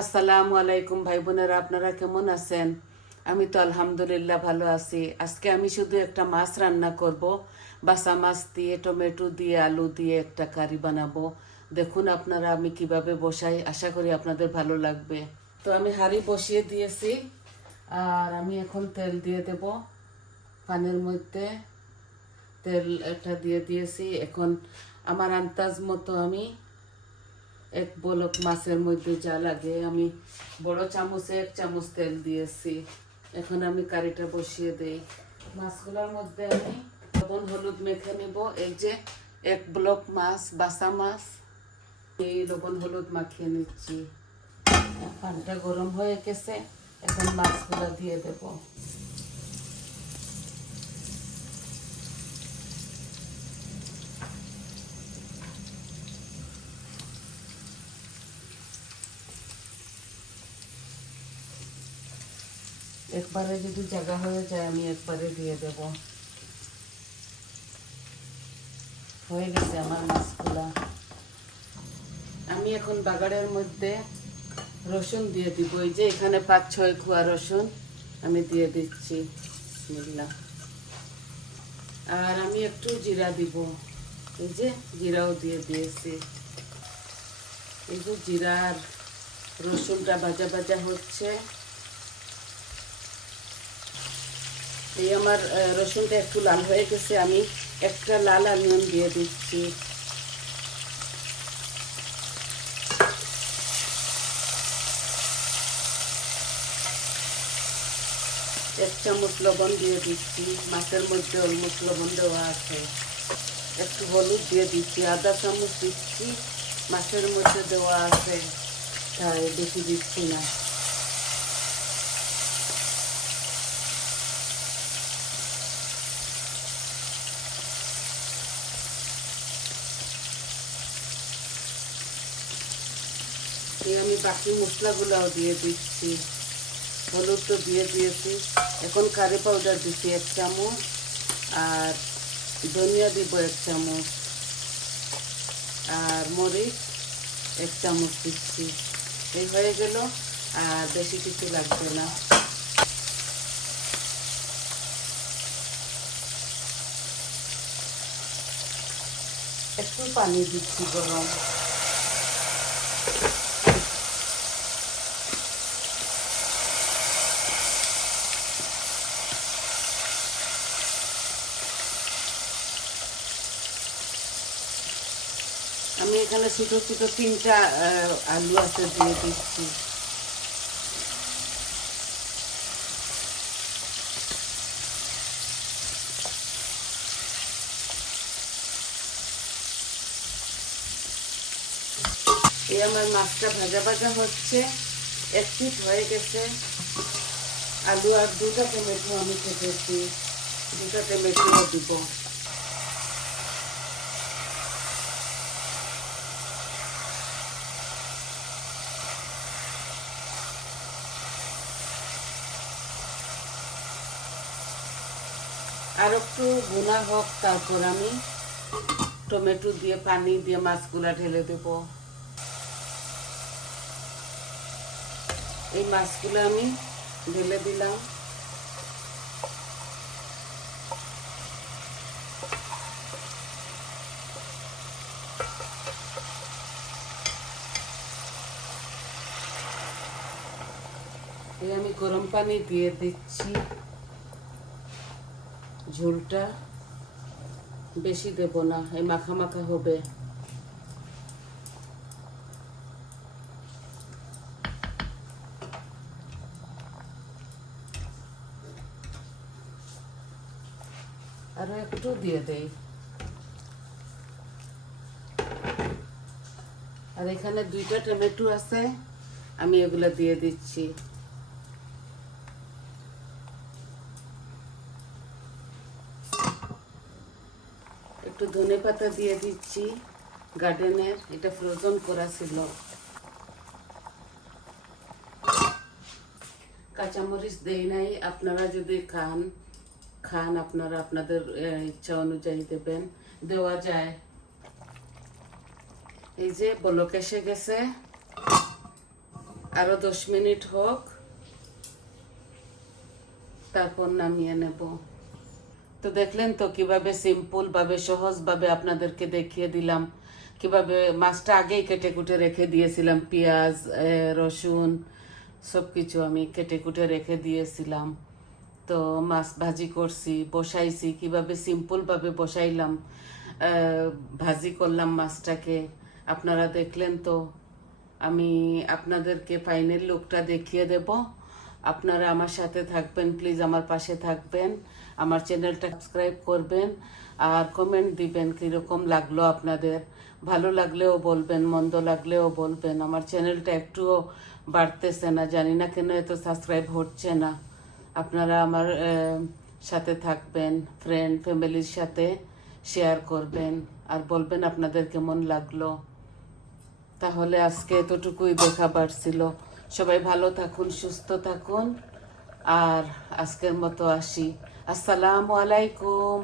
আসসালামু আলাইকুম ভাই বোনেরা, আপনারা কেমন আছেন? আমি তো আলহামদুলিল্লাহ ভালো আছি। আজকে আমি শুধু একটা মাছ রান্না করব। বাসা মাছ দিয়ে টমেটো দিয়ে আলু দিয়ে একটা কারি বানাবো। দেখুন আপনারা আমি কিভাবে বসাই, আশা করি আপনাদের ভালো লাগবে। তো আমি হাঁড়ি বসিয়ে দিয়েছি, আর আমি এখন তেল দিয়ে দেব। পানের মধ্যে তেল একটা দিয়ে দিয়েছি। এখন আমার আন্দাজ মতো আমি এক বলক মাছের মধ্যে যা লাগে আমি বড় চামচে 1 চামচ তেল দিয়েছি। এখন আমি কারিটা বসিয়ে দেই। মাছগুলোর মধ্যে আমি লবণ হলুদ মেখে নেব। এই যে 1 ব্লক মাছ, বাসা মাছ, এই লবণ হলুদ মাখিয়ে নিচ্ছি। পানিটা গরম হয়ে গেছে, এখন মাছগুলো দিয়ে দেব। একবারে যদি জায়গা হয়ে যায় আমি একবারে দিয়ে দেব। হয়ে গেছে আমার মাছগুলা। আমি এখন বাগারের মধ্যে রসুন দিয়ে দিব। এই যে এখানে 5-6 কোয়া রসুন আমি দিয়ে দিচ্ছি। বিসমিল্লাহ। আর আমি একটু জিরা দিব। এই যে জিরাও দিয়ে দিয়েছি। এই যে জিরার রসুনটা ভাজা ভাজা হচ্ছে। এই আমার রসুনটা একটু লাল হয়ে গেছে, আমি একটা লাল অনিয়ন দিয়ে দিচ্ছি। এক চামচ লবণ দিয়ে দিচ্ছি। মাছের মধ্যে অলমোস্ট লবণ দেওয়া আছে। একটু হলুদ দিয়ে দিচ্ছি, আধা চামচ দিচ্ছি। মাছের মধ্যে দেওয়া আছে, তাই বেশি দিচ্ছি না। আমি বাকি মশলাগুলাও দিয়ে দিচ্ছি। হলুদ তো দিয়ে দিয়েছি। এখন কারি পাউডার দিচ্ছি 1 চামচ, আর ধনিয়া দিব 1 চামচ, আর মরিচ 1 চামচ দিচ্ছি। এই হয়ে গেল, আর বেশি কিছু লাগবে না। একটু পানি দিচ্ছি গরম। আমি এখানে ছোট ছোট 3টা আলু আছে দিয়ে দিচ্ছি। এই আমার মাছটা ভাজা ভাজা হচ্ছে, 1 পিঠ হয়ে গেছে। আলু আর 2টা টমেটো আমি কেটেছি, 2টা টমেটো দিব। আর একটু ভুনা হোক, তারপর আমি টমেটো দিয়ে পানি দিয়ে মাছগুলা ঢেলে দেব। এই মাছগুলো আমি ঢেলে দিলাম। এই আমি গরম পানি দিয়ে দিচ্ছি। ঝোলটা বেশি দেব না, এই মাখা মাখা হবে। আরো একটু দিয়ে দেই। আর এখানে 2টা টমেটো আছে, আমি এগুলা দিয়ে দিচ্ছি। একটু ধনে পাতা দিয়ে দিচ্ছি, গার্ডেনের, এটা ফ্রোজেন করা ছিল। কাঁচামরিচ দেই নাই, আপনারা যদি খান আপনারা আপনাদের ইচ্ছা অনুযায়ী দেবেন, দেওয়া যায়। এই যে বলক এসে গেছে, আরো 10 মিনিট হোক, তারপর নামিয়ে নেব। তো দেখলেন তো কিভাবে সিম্পল ভাবে সহজ ভাবে আপনাদেরকে দেখিয়ে দিলাম। কিভাবে মাছটা আগেই কেটে কুটে রেখে দিয়েছিলাম, পেঁয়াজ রসুন সবকিছু আমি কেটে কুটে রেখে দিয়েছিলাম। তো মাছ ভাজি করছি, বসাইছি, কিভাবে সিম্পল ভাবে বসাইলাম, ভাজি করলাম মাছটাকে, আপনারা দেখলেন তো। আমি আপনাদেরকে ফাইনাল লুকটা দেখিয়ে দেব। আপনারা আমার সাথে থাকবেন, প্লিজ আমার পাশে থাকবেন, আমার চ্যানেলটা সাবস্ক্রাইব করবেন, আর কমেন্ট দিবেন কীরকম লাগলো আপনাদের। ভালো লাগলেও বলবেন, মন্দ লাগলেও বলবেন। আমার চ্যানেলটা একটুও বাড়তেছে না, জানি না কেন এত সাবস্ক্রাইব হচ্ছে না। আপনারা আমার সাথে থাকবেন, ফ্রেন্ড ফ্যামিলির সাথে শেয়ার করবেন, আর বলবেন আপনাদের কেমন লাগলো। তাহলে আজকে এতটুকুই দেখাবার ছিল। সবাই ভালো থাকুন, সুস্থ থাকুন, আর আজকের মতো আসি। আসসালামু আলাইকুম।